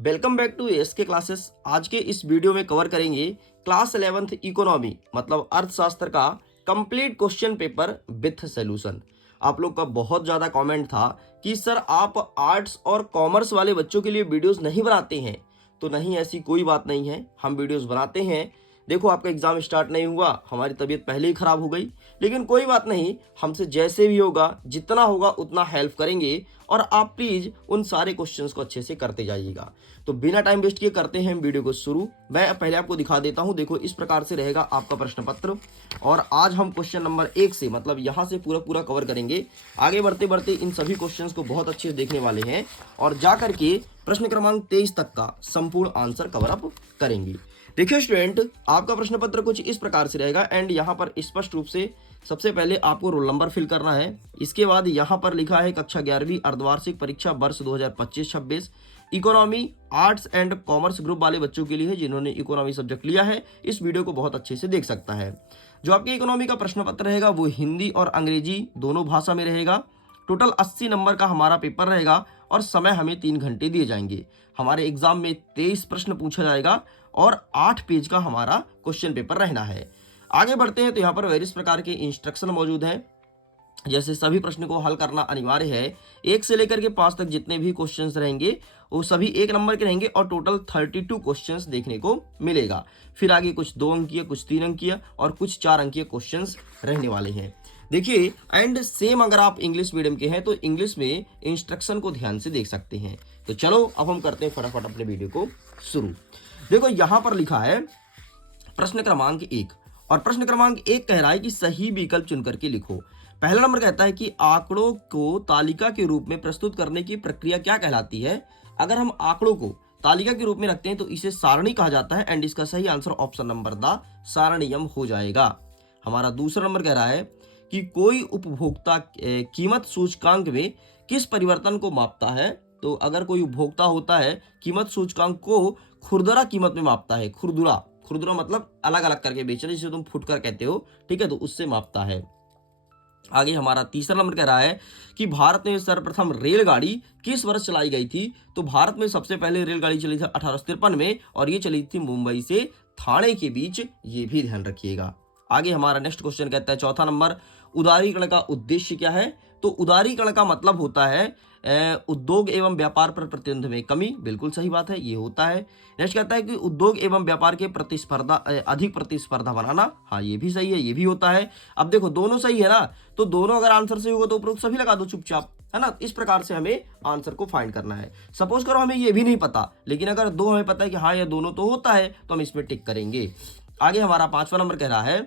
Welcome back to SK classes. आज के इस वीडियो में कवर करेंगे क्लास 11th इकोनॉमी मतलब अर्थशास्त्र का complete question paper with solution. आप लोग का बहुत ज़्यादा कमेंट था कि सर आप आर्ट्स और कॉमर्स वाले बच्चों के लिए वीडियोस नहीं बनाते हैं। तो नहीं, ऐसी कोई बात नहीं है, हम वीडियोस बनाते हैं। देखो, आपका एग्जाम स्टार्ट नहीं हुआ, हमारी तबीयत पहले ही खराब हो गई, लेकिन कोई बात नहीं, हमसे जैसे भी होगा जितना होगा उतना हेल्प करेंगे। और आप प्लीज उन सारे क्वेश्चंस को अच्छे से करते जाइएगा। तो बिना टाइम वेस्ट किए करते हैं वीडियो को शुरू। मैं पहले आपको दिखा देता हूं। देखो, इस प्रकार से रहेगा आपका प्रश्न पत्र और आज हम क्वेश्चन नंबर 1 से मतलब यहां से पूरा पूरा कवर करेंगे। आगे बढ़ते बढ़ते इन सभी क्वेश्चंस को बहुत अच्छे से देखने वाले हैं और जा करके प्रश्न क्रमांक 23 तक का संपूर्ण आंसर कवर अप करेंगे। देखिए स्टूडेंट, आपका प्रश्न पत्र कुछ इस प्रकार से रहेगा एंड यहाँ पर स्पष्ट रूप से सबसे पहले आपको रोल नंबर फिल करना है। इसके बाद यहाँ पर लिखा है कक्षा 11वीं अर्धवार्षिक परीक्षा वर्ष 2025-26 economy arts and commerce group वाले बच्चों के लिए है जिन्होंने इकोनॉमी सब्जेक्ट लिया है। इस वीडियो को बहुत अच्छे से देख सकता है। जो आपके इकोनॉमी का प्रश्न पत्र रहेगा वो हिंदी और अंग्रेजी दोनों भाषा में रहेगा। टोटल 80 नंबर का हमारा पेपर रहेगा और समय हमें 3 घंटे दिए जाएंगे। हमारे एग्जाम में 23 प्रश्न पूछा जाएगा और 8 पेज का हमारा क्वेश्चन पेपर रहना है। आगे बढ़ते हैं तो यहाँ पर वेरियस प्रकार के इंस्ट्रक्शन मौजूद हैं। जैसे सभी प्रश्न को हल करना अनिवार्य है। 1 से लेकर के 5 तक जितने भी क्वेश्चंस रहेंगे वो सभी 1 नंबर के रहेंगे और टोटल 32 क्वेश्चंस देखने को मिलेगा। फिर आगे कुछ 2 अंकीय, कुछ 3 अंकीय और कुछ 4 अंकीय क्वेश्चंस रहने वाले हैं। देखिए, एंड सेम अगर आप इंग्लिश मीडियम के हैं तो इंग्लिश में इंस्ट्रक्शन को ध्यान से देख सकते हैं। तो चलो अब हम करते हैं फटाफट अपने वीडियो को शुरू। देखो, यहां पर लिखा है प्रश्न क्रमांक 1 और प्रश्न क्रमांक 1 कह रहा है कि सही विकल्प चुन करके लिखो। पहला नंबर कहता है कि आंकड़ों को तालिका के रूप में प्रस्तुत करने की प्रक्रिया क्या कहलाती है। अगर हम आंकड़ों को तालिका के रूप में रखते हैं तो इसे सारणी कहा जाता है एंड इसका सही आंसर ऑप्शन नंबर द सारणियम हो जाएगा। हमारा दूसरा नंबर कह रहा है कि कोई उपभोक्ता कीमत सूचकांक में किस परिवर्तन को मापता है। तो अगर कोई उपभोक्ता होता है कीमत सूचकांक को खुरदरा कीमत में मापता है। खुरदुरा खुरदुरा मतलब अलग अलग करके बेचना, जिसे तुम फुटकर कहते हो, ठीक है, तो उससे मापता है। आगे हमारा तीसरा नंबर कह रहा है कि भारत में सर्वप्रथम रेलगाड़ी किस वर्ष चलाई गई थी। तो भारत में सबसे पहले रेलगाड़ी चली थी 1853 में और ये चली थी मुंबई से ठाणे के बीच, ये भी ध्यान रखिएगा। आगे हमारा नेक्स्ट क्वेश्चन कहता है चौथा नंबर, उदारीकरण का उद्देश्य क्या है। तो उदारीकरण का मतलब होता है उद्योग एवं व्यापार पर प्रतिबंध में कमी। बिल्कुल सही बात है, ये होता है। नेक्स्ट कहता है कि उद्योग एवं व्यापार के प्रतिस्पर्धा अधिक प्रतिस्पर्धा बनाना। हाँ, ये भी सही है, ये भी होता है। अब देखो, दोनों सही है ना, तो दोनों अगर आंसर सही होगा तो उपरोक्त सभी लगा दो चुपचाप, है ना। इस प्रकार से हमें आंसर को फाइंड करना है। सपोज करो हमें ये भी नहीं पता, लेकिन अगर 2 हमें पता है कि हाँ ये दोनों तो होता है तो हम इसमें टिक करेंगे। आगे हमारा 5वां नंबर कह रहा है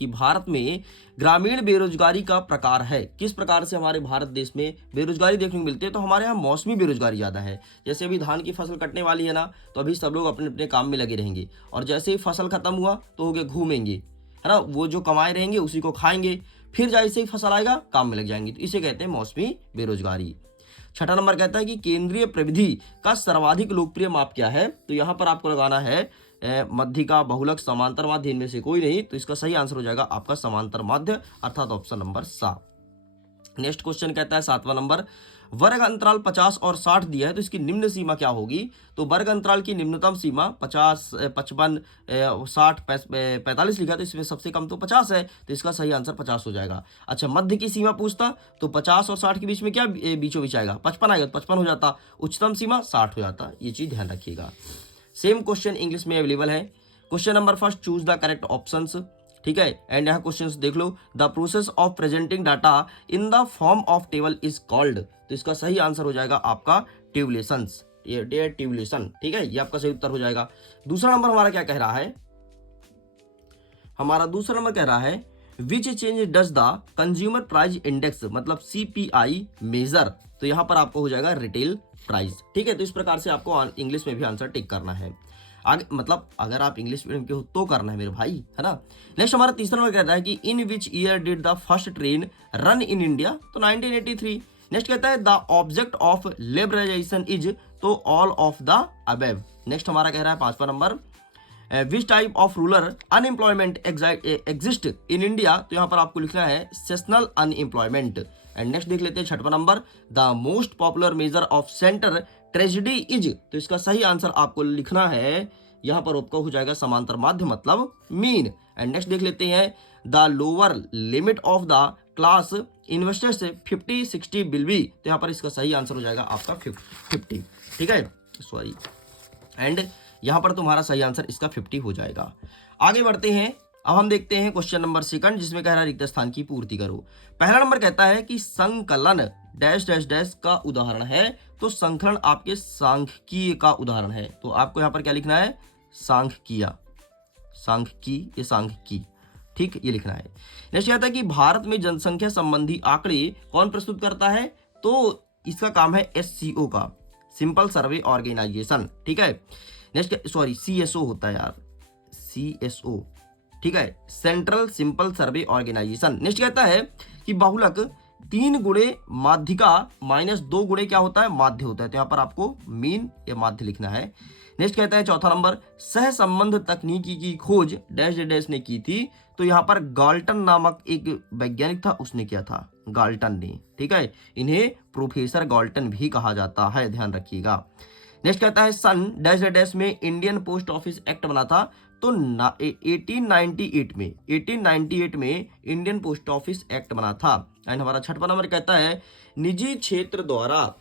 कि भारत में ग्रामीण बेरोजगारी का प्रकार है। किस प्रकार से हमारे भारत देश में बेरोजगारी देखने को मिलती है। तो हमारे यहाँ मौसमी बेरोजगारी ज़्यादा है। जैसे अभी धान की फसल कटने वाली है ना, तो अभी सब लोग अपने अपने काम में लगे रहेंगे और जैसे ही फसल खत्म हुआ तो हो गए घूमेंगे, है ना। वो जो कमाए रहेंगे उसी को खाएंगे, फिर जैसे ही फसल आएगा काम में लग जाएंगे। तो इसे कहते हैं मौसमी बेरोजगारी। 6ठा नंबर कहता है कि केंद्रीय प्रविधि का सर्वाधिक लोकप्रिय माप क्या है। तो यहाँ पर आपको लगाना है मध्यिका, बहुलक, समांतर माध्य, इनमें से कोई नहीं। तो इसका सही आंसर हो जाएगा आपका समांतर माध्य अर्थात ऑप्शन नंबर 7। नेक्स्ट क्वेश्चन कहता है 7वां नंबर, वर्ग अंतराल 50 और 60 दिया है तो इसकी निम्न सीमा क्या होगी। तो वर्ग अंतराल की निम्नतम सीमा 50, 55, 60, 45 लिखा, तो इसमें सबसे कम तो 50 है, तो इसका सही आंसर 50 हो जाएगा। अच्छा, मध्य की सीमा पूछता तो 50 और 60 के बीच में क्या बीचों बीच आएगा, 55 आएगा तो 55 हो जाता। उच्चतम सीमा 60 हो जाता। ये चीज ध्यान रखिएगा। सेम क्वेश्चन इंग्लिश में अवेलेबल है। Question number first, choose the correct options, ठीक है। एंड यहाँ क्वेश्चंस देख लो। The process of presenting data in the form of table is called. तो इसका सही आंसर हो जाएगा आपका टेबुलेशंस, ये टेबुलेशन, ठीक है, ये आपका सही उत्तर हो जाएगा। दूसरा नंबर हमारा क्या कह रहा है, हमारा दूसरा नंबर कह रहा है which change does the consumer price index मतलब CPI मेजर। तो यहाँ पर आपको हो जाएगा रिटेल प्राइस, ठीक है। तो इस प्रकार से आपको इंग्लिश में भी आंसर टिक करना है। आगे मतलब अगर आप इंग्लिश मीडियम के हो तो करना है मेरे भाई, है ना। नेक्स्ट हमारा तीसरा नंबर कहता है कि in which year did the first train run in India. तो 1983। नेक्स्ट कहता है the object of liberalisation is, तो all of the above. Next हमारा कह रहा है 5वां number, which type of rural unemployment exist in India. तो यहाँ पर आपको लिखना है सेशनल अनएम्प्लॉयमेंट। एंड नेक्स्ट देख लेते हैं 6वां number, the most popular measure of centre tragedy is, तो इसका सही आंसर आपको लिखना है यहाँ पर आपका हो जाएगा समांतर माध्य मतलब मीन। एंड नेक्स्ट देख लेते हैं, the lower limit of the class investors 50-60 will be, तो यहाँ पर इसका सही आंसर हो जाएगा आपका 50, ठीक है, सॉरी। एंड यहाँ पर तुम्हारा सही आंसर इसका 50 हो जाएगा। आगे बढ़ते हैं, अब हम देखते हैं क्वेश्चन नंबर 2 जिसमें कह रहा है रिक्त स्थान की पूर्ति करो। पहला नंबर कहता है कि संकलन डैश डैश डैश का उदाहरण है, तो संकलन आपके सांख्यिकीय का उदाहरण है, तो आपको यहाँ पर क्या लिखना है, सांख्यिकीय, सांख्यिकी, ये सांख्यिकी, ठीक, ये लिखना है। नेक्स्ट कहता है कि भारत में जनसंख्या संबंधी आंकड़े कौन प्रस्तुत करता है, तो इसका काम है SCO का, सिंपल सर्वे ऑर्गेनाइजेशन, ठीक है। नेक्स्ट सॉरी CSO होता है यार, CSO, ठीक है, सेंट्रल सिंपल सर्वे ऑर्गेनाइजेशन। नेक्स्ट कहता है कि बहुलक 3 गुणे माध्यिका -2 गुणे क्या होता है, माध्य होता है, तो यहाँ पर आपको मीन या माध्य लिखना है। नेक्स्ट कहता है चौथा नंबर, सह संबंध तकनीकी की खोज डैश डैश ने की थी, तो यहाँ पर गाल्टन नामक एक वैज्ञानिक था, उसने किया था, गाल्टन ने, ठीक है, इन्हें प्रोफेसर गाल्टन भी कहा जाता है, ध्यान रखिएगा। नेक्स्ट कहता है सन डैश डैश में इंडियन पोस्ट ऑफिस एक्ट बना था, तो 1898 में इंडियन पोस्ट ऑफिस एक्ट बना था। एंड हमारा छठवां नंबर कहता है निजी क्षेत्र द्वारा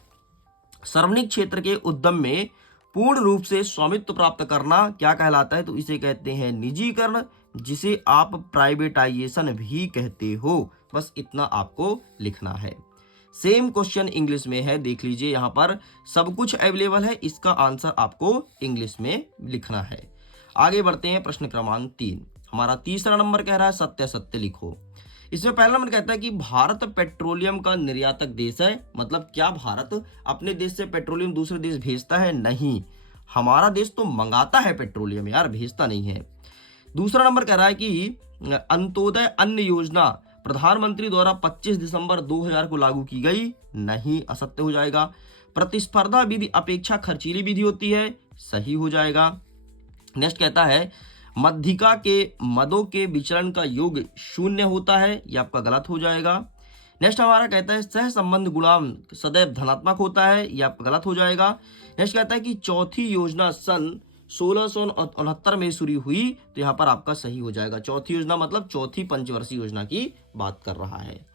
सार्वजनिक क्षेत्र के उद्यम में पूर्ण रूप से स्वामित्व प्राप्त करना क्या कहलाता है, तो इसे कहते हैं निजीकरण, जिसे आप प्राइवेटाइजेशन भी कहते हो। बस इतना आपको लिखना है। सेम क्वेश्चन इंग्लिश में है, देख लीजिए, यहाँ पर सब कुछ अवेलेबल है, इसका आंसर आपको इंग्लिश में लिखना है। आगे बढ़ते हैं, प्रश्न क्रमांक 3, हमारा तीसरा नंबर कह रहा है सत्य सत्य लिखो। इसमें पहला नंबर कहता है कि भारत पेट्रोलियम का निर्यातक देश है, मतलब क्या भारत अपने देश से पेट्रोलियम दूसरे देश भेजता है, नहीं, हमारा देश तो मंगाता है पेट्रोलियम यार, भेजता नहीं है। दूसरा नंबर कह रहा है कि अंत्योदय अन्न योजना प्रधानमंत्री द्वारा 25 दिसंबर 2000 को लागू की गई, नहीं, असत्य हो जाएगा। प्रतिस्पर्धा विधि अपेक्षा खर्चीली विधि होती है, सही हो जाएगा। नेक्स्ट कहता है मध्यिका के मदों के विचरण का योग 0 होता है, यह आपका गलत हो जाएगा। नेक्स्ट हमारा कहता है सह संबंध गुणांक सदैव धनात्मक होता है, यह आपका गलत हो जाएगा। नेक्स्ट कहता है कि चौथी योजना सन 1669 में शुरू हुई, तो यहाँ पर आपका सही हो जाएगा। चौथी योजना मतलब चौथी पंचवर्षीय योजना की बात कर रहा है।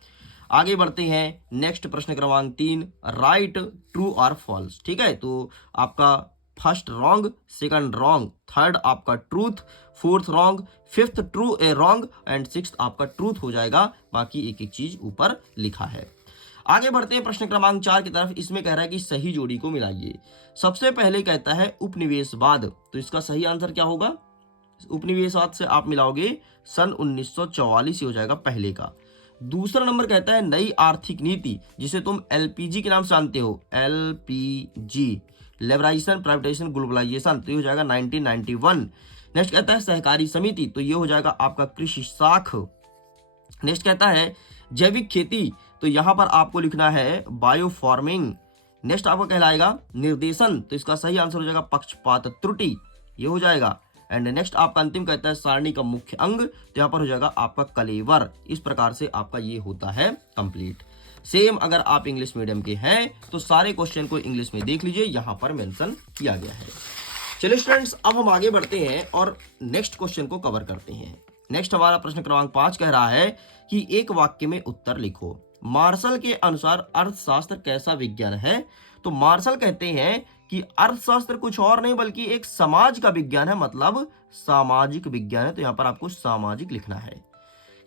आगे बढ़ते हैं, नेक्स्ट प्रश्न क्रमांक 3, राइट ट्रू और फॉल्स, ठीक है, तो आपका first wrong, second wrong, third आपका truth, fourth wrong, fifth true a wrong and sixth आपका ट्रूथ हो जाएगा। बाकी एक एक चीज ऊपर लिखा है। आगे बढ़ते हैं प्रश्न क्रमांक 4 की तरफ। इसमें कह रहा है कि सही जोड़ी को मिलाइए। सबसे पहले कहता है उपनिवेशवाद, तो इसका सही आंसर क्या होगा, उपनिवेशवाद से आप मिलाओगे सन 1944 हो जाएगा पहले का। दूसरा नंबर कहता है नई आर्थिक नीति, जिसे तुम LPG के नाम से जानते हो, LPG, लिबराइजेशन, प्राइवेटाइजेशन, ग्लोबलाइजेशन, तो ये हो जाएगा 1991। नेक्स्ट कहता है सहकारी समिति, तो ये हो जाएगा आपका कृषि शाख। नेक्स्ट कहता है जैविक खेती, तो यहां पर आपको लिखना है बायो फार्मिंग। नेक्स्ट आपका कहलाएगा निर्देशन, तो इसका सही आंसर हो जाएगा पक्षपात त्रुटि, ये हो जाएगा। एंड नेक्स्ट आपका अंतिम कहता है सारणी का मुख्य अंग, तो यहाँ पर हो जाएगा आपका कलेवर। इस प्रकार से आपका ये होता है कंप्लीट। सेम अगर आप इंग्लिश मीडियम के हैं तो सारे क्वेश्चन को इंग्लिश में देख लीजिए, यहाँ पर मेंशन किया गया है। चलिए स्टूडेंट्स, अब हम आगे बढ़ते हैं और नेक्स्ट क्वेश्चन को कवर करते हैं। नेक्स्ट हमारा प्रश्न क्रमांक 5 कह रहा है कि एक वाक्य में उत्तर लिखो। मार्शल के अनुसार अर्थशास्त्र कैसा विज्ञान है, तो मार्शल कहते हैं कि अर्थशास्त्र कुछ और नहीं बल्कि एक समाज का विज्ञान है, मतलब सामाजिक विज्ञान है, तो यहाँ पर आपको सामाजिक लिखना है।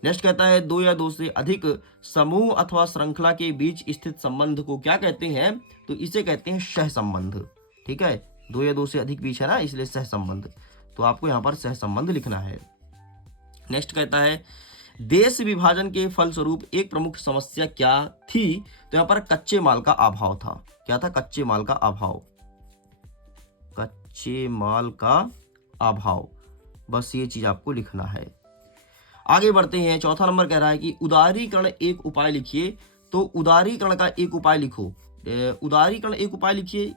नेक्स्ट कहता है 2 या 2 से अधिक समूह अथवा श्रृंखला के बीच स्थित संबंध को क्या कहते हैं, तो इसे कहते हैं सहसंबंध, ठीक है, 2 या 2 से अधिक बीच है ना, इसलिए सहसंबंध, तो आपको यहाँ पर सहसंबंध लिखना है। नेक्स्ट कहता है देश विभाजन के फलस्वरूप एक प्रमुख समस्या क्या थी, तो यहाँ पर कच्चे माल का अभाव था। क्या था, कच्चे माल का अभाव, कच्चे माल का अभाव, बस ये चीज आपको लिखना है। आगे बढ़ते हैं, चौथा नंबर कह रहा है कि उदारीकरण एक उपाय लिखिए, तो उदारीकरण का एक उपाय लिखो। उदारीकरण एक उपाय लिखिए,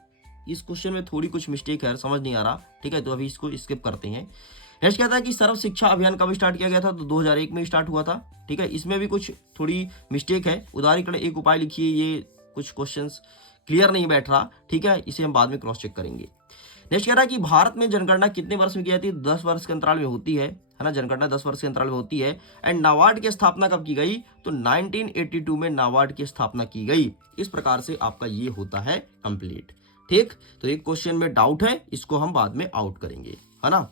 इस क्वेश्चन में थोड़ी कुछ मिस्टेक है, समझ नहीं आ रहा, ठीक है, तो अभी इसको स्किप करते हैं। नेक्स्ट कहता है कि सर्व शिक्षा अभियान कब स्टार्ट किया गया था, तो 2001 में स्टार्ट हुआ था, ठीक है, इसमें भी कुछ थोड़ी मिस्टेक है। उदारीकरण एक उपाय लिखिए, ये कुछ क्वेश्चंस क्लियर नहीं बैठ रहा, ठीक है, इसे हम बाद में क्रॉस चेक करेंगे। नेक्स्ट कह रहा है कि भारत में जनगणना कितने वर्ष में की जाती है? 10 वर्ष के अंतराल में होती है ना, जनगणना 10 वर्ष के अंतराल में होती है। एंड नाबार्ड की स्थापना कब की गई? तो 1982 में नाबार्ड की स्थापना की गई। इस प्रकार से आपका ये होता है कंप्लीट। ठीक, तो एक क्वेश्चन में डाउट है, इसको हम बाद में आउट करेंगे, है ना।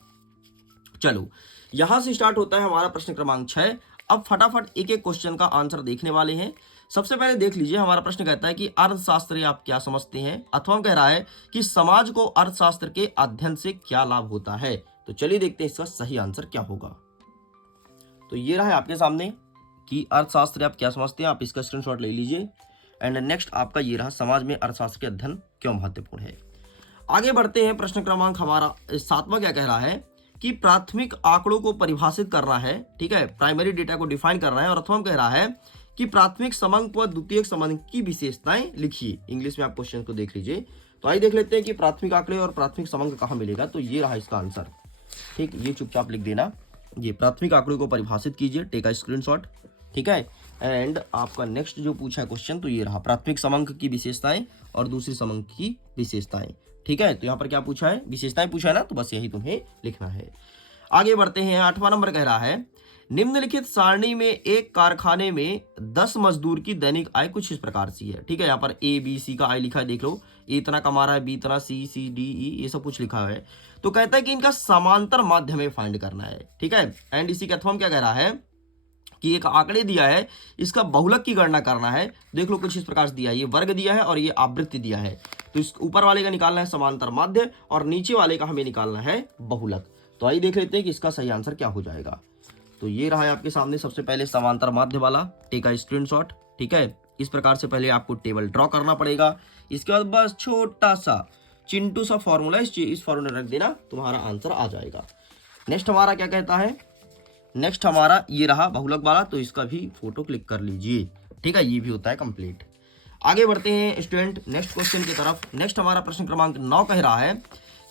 चलो, यहां से स्टार्ट होता है हमारा प्रश्न क्रमांक 6। अब फटाफट एक एक क्वेश्चन का आंसर देखने वाले हैं। सबसे पहले देख लीजिए, हमारा प्रश्न कहता है कि अर्थशास्त्र आप क्या समझते हैं, अथवा कह रहा है कि समाज को अर्थशास्त्र के अध्ययन से क्या लाभ होता है। तो चलिए देखते हैं इसका सही आंसर क्या होगा। तो ये रहा है आपके सामने कि अर्थशास्त्र आप क्या समझते हैं, आप इसका स्क्रीनशॉट ले लीजिए। एंड नेक्स्ट आपका ये रहा, समाज में अर्थशास्त्र के अध्ययन क्यों महत्वपूर्ण है। आगे बढ़ते हैं, प्रश्न क्रमांक हमारा 7वां क्या कह रहा है कि प्राथमिक आंकड़ों को परिभाषित करना है, ठीक है, प्राइमरी डेटा को डिफाइन करना है। और अथवा कह रहा है कि प्राथमिक समंक व द्वितीयक समंक की विशेषताएं लिखिए। इंग्लिश में आप क्वेश्चन को देख लीजिए। तो आइए देख लेते हैं कि प्राथमिक आंकड़े और प्राथमिक समंक कहाँ मिलेगा। तो ये रहा इसका आंसर, ठीक, ये चुपचाप लिख देना। ये प्राथमिक आंकड़े को परिभाषित कीजिए, टेक अ स्क्रीनशॉट, ठीक है। एंड आपका नेक्स्ट जो पूछा है क्वेश्चन, तो ये रहा प्राथमिक समंक की विशेषताएं और दूसरी समंक की विशेषताएं, ठीक है। तो यहाँ पर क्या पूछा है? विशेषताएं पूछा है ना, तो बस यही तुम्हें लिखना है। आगे बढ़ते हैं, 8वां नंबर कह रहा है निम्नलिखित सारणी में एक कारखाने में 10 मजदूर की दैनिक आय कुछ इस प्रकार से है, ठीक है। यहाँ पर ए बी सी का आय लिखा है, देख लो, ए इतना कमा रहा है, बी इतना, सी सी डी ई, ये सब कुछ लिखा है। तो कहता है कि इनका समांतर माध्य में फाइंड करना है, ठीक है। एंड इसी के अथवा क्या कह रहा है कि एक आंकड़े दिया है, इसका बहुलक की गणना करना है। देख लो कुछ इस प्रकार से दिया है, ये वर्ग दिया है और ये आवृत्ति दिया है। तो इस ऊपर वाले का निकालना है समांतर माध्य और नीचे वाले का हमें निकालना है बहुलक। तो आइए देख लेते हैं कि इसका सही आंसर क्या हो जाएगा। तो ये रहा है आपके सामने सबसे पहले समांतर माध्य वाला, टेक अ स्क्रीनशॉट, ठीक है। इस प्रकार से पहले आपको टेबल ड्रॉ करना पड़ेगा। इसके बाद बस छोटा सा चिंटू सा फॉर्मूला इस फॉर्मूला रख देना, तुम्हारा आंसर आ जाएगा। नेक्स्ट हमारा क्या कहता है, नेक्स्ट हमारा ये रहा बहुलक वाला, तो इसका भी फोटो क्लिक कर लीजिए, ठीक है, ये भी होता है कंप्लीट। आगे बढ़ते हैं स्टूडेंट नेक्स्ट क्वेश्चन की तरफ। नेक्स्ट हमारा प्रश्न क्रमांक 9 कह रहा है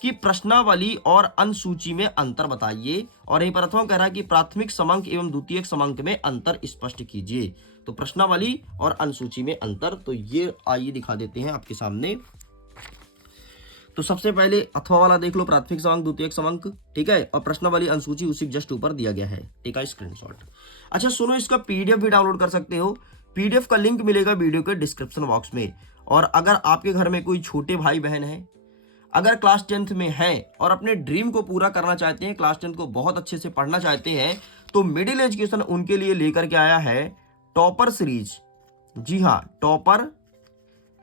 कि प्रश्नावली और अनुसूची में अंतर बताइए। और यहीं पर अथवा कह रहा है कि प्राथमिक समंक एवं द्वितीयक समंक में अंतर स्पष्ट कीजिए। तो प्रश्नावली और अनुसूची में अंतर, तो ये आइए दिखा देते हैं आपके सामने। तो सबसे पहले अथवा वाला देख लो, प्राथमिक समंक द्वितीयक समंक, ठीक है, और प्रश्नावली अनुसूची उसी जस्ट ऊपर दिया गया है, ठीक है, स्क्रीनशॉट। अच्छा सुनो, इसका पीडीएफ भी डाउनलोड कर सकते हो। पीडीएफ का लिंक मिलेगा वीडियो के डिस्क्रिप्शन बॉक्स में। और अगर आपके घर में कोई छोटे भाई बहन है, अगर क्लास 10th में हैं और अपने ड्रीम को पूरा करना चाहते हैं, क्लास 10th को बहुत अच्छे से पढ़ना चाहते हैं, तो मिडिल एजुकेशन उनके लिए लेकर के आया है टॉपर सीरीज। जी हाँ, टॉपर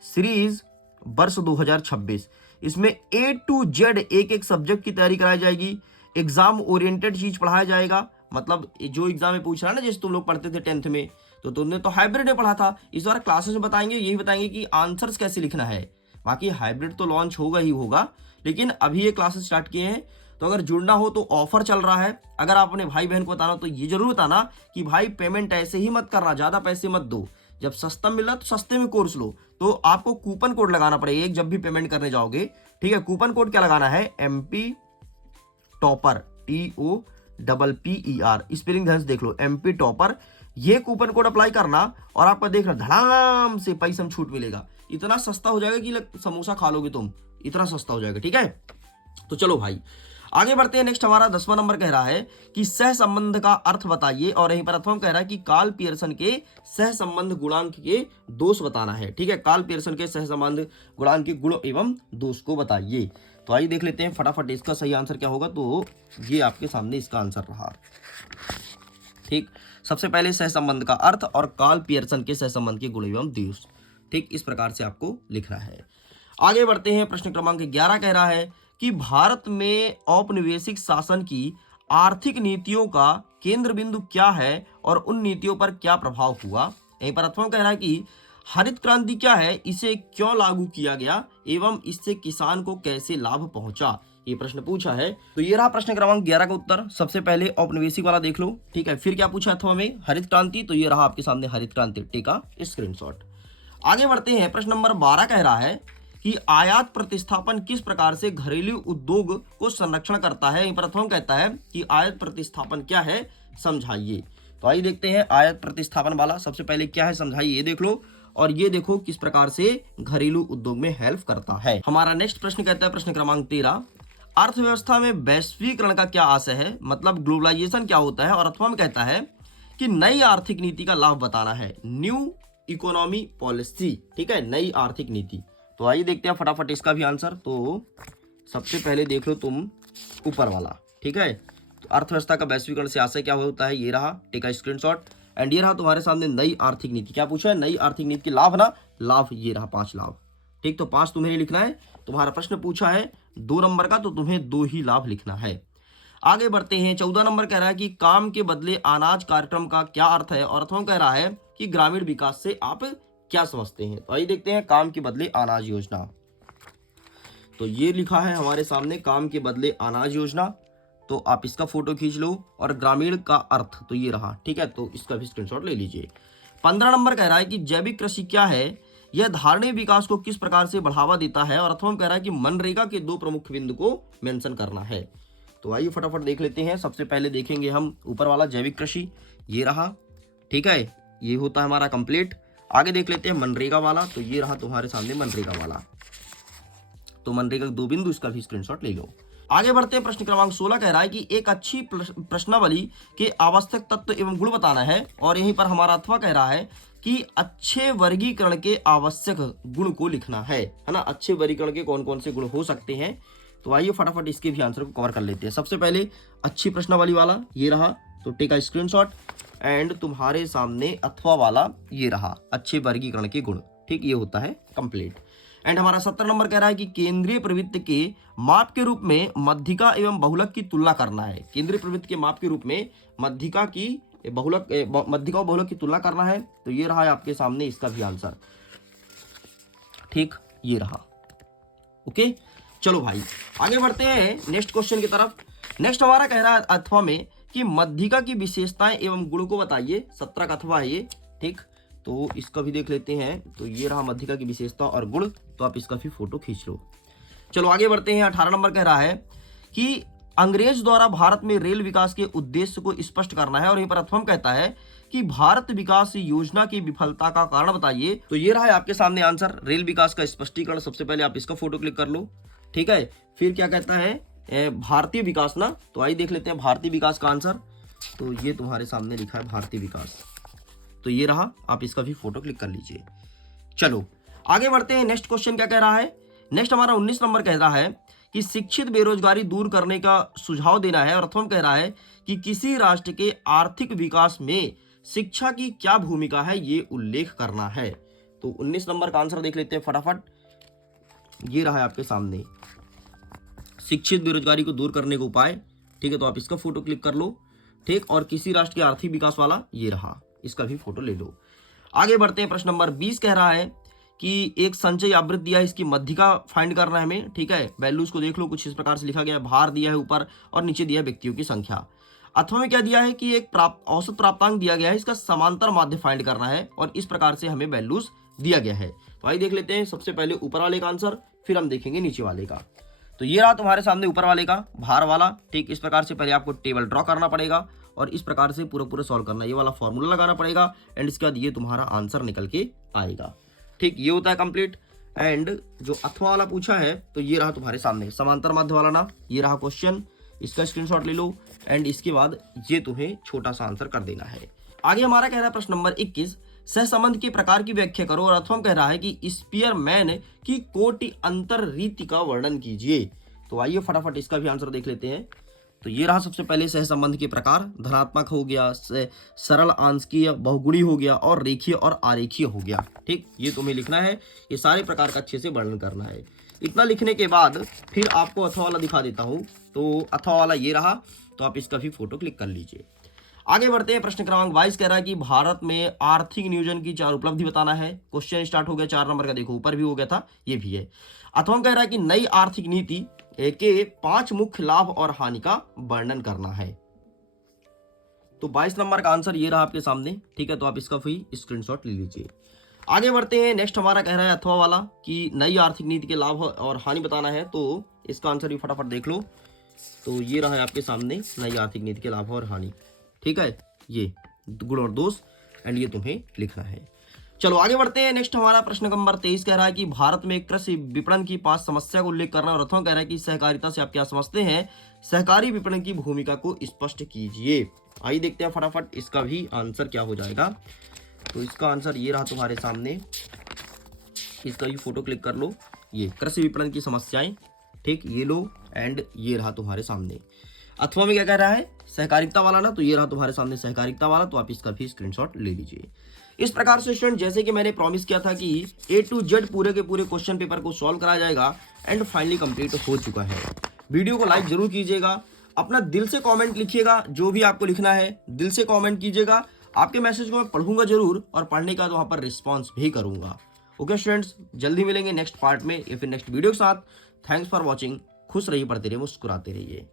सीरीज वर्ष 2026। इसमें A to Z एक एक सब्जेक्ट की तैयारी कराई जाएगी, एग्जाम ओरिएंटेड चीज पढ़ाया जाएगा। मतलब जो एग्जाम में पूछ रहा है ना, जैसे तुम लोग पढ़ते थे 10th में, तो तुमने तो हाइब्रिड में पढ़ा था, इस बार क्लासेस में बताएंगे, यही बताएंगे कि आंसर्स कैसे लिखना है। बाकी हाइब्रिड तो लॉन्च होगा ही होगा, लेकिन अभी ये क्लासेस स्टार्ट किए हैं। तो अगर जुड़ना हो तो ऑफर चल रहा है। अगर आप अपने भाई बहन को बताना तो ये जरूर बताना कि भाई पेमेंट ऐसे ही मत करना, ज्यादा पैसे मत दो, जब सस्ता मिल रहा तो सस्ते में कोर्स लो। तो आपको कूपन कोड लगाना पड़ेगा एक, जब भी पेमेंट करने जाओगे, ठीक है। कूपन कोड क्या लगाना है? MP टॉपर, TOPPER, स्पेलिंग ध्यान से देख लो, MP टॉपर। ये कूपन कोड अप्लाई करना और आपका देखना धड़ाम से पैसा में छूट मिलेगा। इतना सस्ता हो जाएगा कि समोसा खा लोगे तुम, इतना सस्ता हो जाएगा, ठीक है। तो चलो भाई आगे बढ़ते हैं। नेक्स्ट हमारा 10वां नंबर कह रहा है कि सह संबंध का अर्थ बताइए। और यहीं पर अथवा कह रहा है कि कार्ल पियर्सन के सह संबंध गुणांक के दोष बताना है, ठीक है। कार्ल पियर्सन के सह संबंध गुणांक के गुण एवं दोष को बताइए। तो आइए देख लेते हैं फटाफट इसका सही आंसर क्या होगा। तो ये आपके सामने इसका आंसर रहा, ठीक। सबसे पहले सह संबंध का अर्थ और कार्ल पियर्सन के सह संबंध के गुण एवं दोष, ठीक, इस प्रकार से आपको लिखना है। आगे बढ़ते हैं, प्रश्न क्रमांक 11 कह रहा है कि भारत में औपनिवेशिक शासन की आर्थिक नीतियों का केंद्र बिंदु क्या है और उन नीतियों पर क्या प्रभाव हुआ। यहीं पर अथवा कह रहा है कि हरित क्रांति क्या है, इसे क्यों लागू किया गया एवं इससे किसान को कैसे लाभ पहुंचा, ये प्रश्न पूछा है। तो ये रहा प्रश्न क्रमांक 11 का उत्तर। सबसे पहले औपनिवेशिक वाला देख लो, ठीक है। फिर क्या पूछा अथवा में? हरित क्रांति। तो ये रहा आपके सामने हरित क्रांति, टेका स्क्रीनशॉट। आगे बढ़ते हैं, प्रश्न नंबर 12 कह रहा है कि आयात प्रतिस्थापन किस प्रकार से घरेलू उद्योग को संरक्षण करता है। प्रथम कहता है कि आयात प्रतिस्थापन क्या है, समझाइए। तो आइए देखते हैं आयात प्रतिस्थापन वाला। सबसे पहले क्या है समझाइए, ये देख लो। और ये देखो किस प्रकार से घरेलू उद्योग में हेल्प करता है। हमारा नेक्स्ट प्रश्न कहता है, प्रश्न क्रमांक 13, अर्थव्यवस्था में वैश्वीकरण का क्या आशय है, मतलब ग्लोबलाइजेशन क्या होता है। और अथवा में कहता है कि नई आर्थिक नीति का लाभ बताना है, न्यू इकोनॉमी पॉलिसी। ठीक है, नई आर्थिक नीति। तो आइए देखते हैं फटाफट इसका भी आंसर। तो सबसे पहले देख लो तुम ऊपर वाला। ठीक है, तो अर्थव्यवस्था का वैश्वीकरण से आशय क्या होता है, ये रहा, टेक अ स्क्रीनशॉट। एंड ये रहा तुम्हारे सामने नई आर्थिक नीति। क्या पूछा है, नई आर्थिक नीति के लाभ ना, लाभ ये रहा 5 लाभ। ठीक, तो 5 तुम्हें लिखना है। तुम्हारा प्रश्न पूछा है 2 नंबर का, तो तुम्हें 2 ही लाभ लिखना है। आगे बढ़ते हैं, 14 नंबर कह रहा है कि काम के बदले अनाज कार्यक्रम का क्या अर्थ है। और अर्थों कह रहा है कि ग्रामीण विकास से आप क्या समझते हैं। तो आइए देखते हैं, काम के बदले अनाज योजना। तो ये लिखा है हमारे सामने, काम के बदले अनाज योजना। तो आप इसका फोटो खींच लो। और ग्रामीण का अर्थ तो ये रहा। ठीक है, तो इसका भी स्क्रीनशॉट ले लीजिए। 15 नंबर कह रहा है कि जैविक कृषि क्या है, यह धारणीय विकास को किस प्रकार से बढ़ावा देता है। और अथवा कह रहा है कि मनरेगा के 2 प्रमुख बिंदु को मेंशन करना है। तो आइए फटाफट देख लेते हैं। सबसे पहले देखेंगे हम ऊपर वाला जैविक कृषि, ये रहा। ठीक है, ये होता है हमारा कंप्लीट। आगे देख लेते हैं मनरेगा वाला। तो ये रहा तुम्हारे सामने मनरेगा वाला। तो मनरेगा 2 बिंदु, इसका भी स्क्रीनशॉट ले लो। आगे बढ़ते हैं, प्रश्न क्रमांक 16 कह रहा है कि एक अच्छी प्रश्नावली के आवश्यक तत्व एवं गुण बताना है। और यहीं पर हमारा अथवा कह रहा है कि अच्छे वर्गीकरण के आवश्यक गुण को लिखना है ना। अच्छे वर्गीकरण के कौन कौन से गुण हो सकते हैं। तो आइए फटाफट इसके भी आंसर को कवर कर लेते हैं। सबसे पहले अच्छी प्रश्नावली वाला ये रहा, तो टेक अ स्क्रीनशॉट। एंड तुम्हारे सामने अथवा वाला ये रहा, अच्छे वर्गीकरण के गुण। ठीक, ये होता है कंप्लीट। एंड हमारा 17 नंबर कह रहा है कि केंद्रीय प्रवृत्ति के माप के रूप में मध्यिका एवं बहुलक की तुलना करना है। केंद्रीय प्रवृत्ति के माप के रूप में मध्यिका और बहुलक की तुलना करना है। तो ये रहा आपके सामने इसका भी आंसर। ठीक, ये रहा। ओके, चलो भाई आगे बढ़ते हैं नेक्स्ट क्वेश्चन की तरफ। नेक्स्ट हमारा कह रहा है अथवा में कि मध्यिका की विशेषताएं एवं गुण को बताइए। 17 का अथवा है ये। ठीक, तो इसका भी देख लेते हैं। तो ये रहा मध्यिका की विशेषता और गुण। तो आप इसका भी फोटो खींच लो। चलो आगे बढ़ते हैं। 18 नंबर कह रहा है कि अंग्रेज द्वारा भारत में रेल विकास के उद्देश्य को स्पष्ट करना है। और यहीं पर अथवा कहता है कि भारत विकास योजना की विफलता का कारण बताइए। तो ये रहा है आपके सामने आंसर, रेल विकास का स्पष्टीकरण। सबसे पहले आप इसका फोटो क्लिक कर लो। ठीक है, फिर क्या कहता है, भारतीय विकास ना। तो आइए देख लेते हैं भारतीय विकास का आंसर। तो ये तुम्हारे सामने लिखा है भारतीय विकास। तो ये रहा, आप इसका भी फोटो क्लिक कर लीजिए। चलो आगे बढ़ते हैं। नेक्स्ट क्वेश्चन क्या कह रहा है। नेक्स्ट हमारा 19 नंबर कह रहा है कि शिक्षित बेरोजगारी दूर करने का सुझाव देना है। और अथवा कह रहा है कि किसी राष्ट्र के आर्थिक विकास में शिक्षा की क्या भूमिका है, ये उल्लेख करना है। तो 19 नंबर का आंसर देख लेते हैं फटाफट। ये रहा है आपके सामने, शिक्षित बेरोजगारी को दूर करने का उपाय। ठीक है, तो आप इसका फोटो क्लिक कर लो। ठीक, और किसी राष्ट्र के आर्थिक विकास वाला ये रहा, इसका भी फोटो ले लो। आगे बढ़ते हैं। प्रश्न नंबर 20 कह रहा है कि एक संचय आवृत्ति दिया है, इसकी मध्यिका फाइंड करना है हमें। ठीक है, वैल्यूज को देख लो, कुछ इस प्रकार से लिखा गया है। भार दिया है ऊपर और नीचे दिया है व्यक्तियों की संख्या। अथवा में क्या दिया है कि एक औसत प्राप्तांक दिया गया है, इसका समांतर माध्य फाइंड करना है। और इस प्रकार से हमें वैल्यूज दिया गया है। तो आइए देख लेते हैं सबसे पहले ऊपर वाले का आंसर, फिर हम देखेंगे नीचे वाले का। तो ये रहा तुम्हारे सामने ऊपर वाले का भार वाला। ठीक, इस प्रकार से पहले आपको टेबल ड्रॉ करना पड़ेगा और इस प्रकार से पूरा सॉल्व करना, ये वाला फॉर्मूला लगाना पड़ेगा। एंड इसके बाद ये तुम्हारा आंसर निकल के आएगा। ठीक, ये होता है कंप्लीट। एंड जो अथवा वाला पूछा है, तो ये रहा तुम्हारे सामने समांतर माध्य वाला ना, ये रहा क्वेश्चन, इसका स्क्रीनशॉट ले लो। एंड इसके बाद ये तुम्हें छोटा सा आंसर कर देना है। आगे हमारा कह रहा है प्रश्न नंबर 21, सहसंबंध के प्रकार की व्याख्या करो। और अथवा कह रहा है कि स्पीयरमैन की कोटि अंतर रीति का वर्णन कीजिए। तो आइए फटाफट इसका भी आंसर देख लेते हैं। तो ये रहा सबसे पहले सहसंबंध के प्रकार, धनात्मक हो गया, सरल आंशिकीय, बहुगुणी हो गया, और रेखीय और आरेखीय हो गया। ठीक, ये तुम्हें लिखना है, ये सारे प्रकार का अच्छे से वर्णन करना है। इतना लिखने के बाद फिर आपको अथवा वाला दिखा देता हूँ। तो अथवा वाला ये रहा, तो आप इसका भी फोटो क्लिक कर लीजिए। आगे बढ़ते हैं। प्रश्न क्रमांक 22 कह रहा है कि भारत में आर्थिक नियोजन की 4 उपलब्धि बताना है। क्वेश्चन स्टार्ट हो गया 4 नंबर का, देखो ऊपर भी हो गया था, ये भी है। अथवा कह रहा है कि नई आर्थिक नीति के 5 मुख्य लाभ और हानि का वर्णन करना है। तो 22 नंबर का आंसर ये रहा आपके सामने। ठीक है, तो आप इसका भी स्क्रीनशॉट ले लीजिए। आगे बढ़ते हैं। नेक्स्ट हमारा कह रहा है अथवा वाला कि नई आर्थिक नीति के लाभ और हानि बताना है। तो इसका आंसर भी फटाफट देख लो। तो ये रहा है आपके सामने नई आर्थिक नीति के लाभ और हानि। ठीक है, ये गुण और दोष, एंड ये तुम्हें लिखना है। चलो आगे बढ़ते हैं। नेक्स्ट हमारा प्रश्न नंबर 23 कह रहा है कि भारत में कृषि विपणन की 5 समस्या को उल्लेख करना, और अथवा कह रहा है कि सहकारिता से आप क्या समझते हैं, सहकारी विपणन की भूमिका को स्पष्ट कीजिए। आइए देखते हैं फटाफट इसका भी आंसर क्या हो जाएगा। तो इसका आंसर ये रहा तुम्हारे सामने, इसका ये फोटो क्लिक कर लो, ये कृषि विपणन की समस्याएं, ठीक, ये लो, एंड ये रहा तुम्हारे सामने। अथवा में क्या कह रहा है, सहकारिता वाला ना, तो ये रहा तुम्हारे सामने सहकारिता वाला, तो आप इसका भी स्क्रीनशॉट ले लीजिए। इस प्रकार से स्टूडेंट, जैसे कि मैंने प्रॉमिस किया था कि A to Z पूरे के पूरे क्वेश्चन पेपर को सॉल्व कराया जाएगा, एंड फाइनली कंप्लीट हो चुका है। वीडियो को लाइक जरूर कीजिएगा, अपना दिल से कमेंट लिखिएगा, जो भी आपको लिखना है दिल से कमेंट कीजिएगा। आपके मैसेज को मैं पढ़ूंगा जरूर, और पढ़ने का तो वहाँ पर रिस्पॉन्स भी करूंगा। ओके स्टूडेंट्स, जल्दी मिलेंगे नेक्स्ट पार्ट में या फिर नेक्स्ट वीडियो के साथ। Thanks for watching. खुश रहिए, पढ़ते रहिए, मुस्कुराते रहिए।